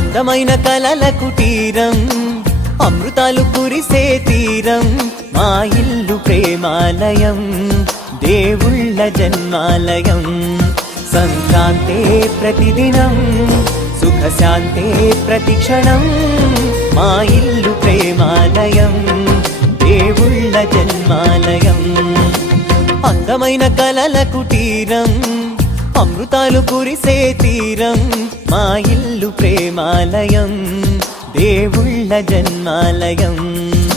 అందమైన కలల కుటీరం, అమృతాలు కురిసే తీరం, మా ఇల్లు ప్రేమాలయం, దేవుళ్ళ జన్మాలయం. సంక్రాంతే ప్రతిదినం, సుఖశాంతే ప్రతిక్షణం, మా ఇల్లు ప్రేమాలయం, దేవుళ్ళ జన్మాలయం. అందమైన కలల కుటీరం, అమృతాలు కురిసే తీరం, మా ఇల్లు ప్రేమాలయం, దేవుళ్ళ జన్మాలయం.